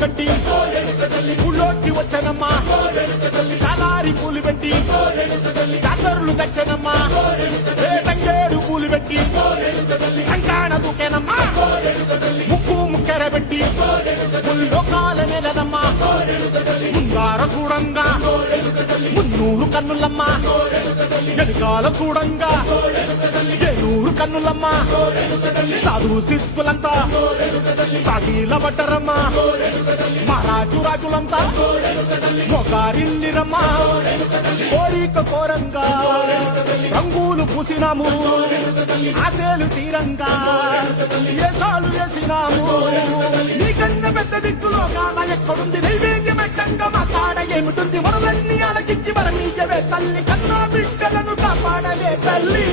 కట్టి ఊళ్ళోకి వచ్చనమ్మా సాలారి పూలు పెట్టి జాతరలు తెచ్చనమ్మా తంగేడు పూలు పెట్టి కంకాణ దూకేనమ్మా ముక్కు ముక్కెర పెట్టి ముల్లోకాల నెలనమ్మా ముంగార చూడంగా మున్నూరు కన్నులమ్మా ఎనకాల చూడంగా ఏనూరు కన్నులమ్మా సాధు శిస్తులంతా సాగిల పట్టరమ్మా మహారాజు రాజులంతా మొగారిల్లిరమ్మా కోరిక కోరంగా రంగులు పూసినాము ఆశలు తీరంగా ఏసాలు వేసినాము నీకన్నా పెద్ద దిక్కులో కాన ఎక్కడుంది నైవేద్యం ఎట్టంగా మాట్లాడ ఏమిటుంది మనలన్నీ అలకించి మరణీయవే తల్లి కన్నా బిడ్డలను కాపాడవే తల్లి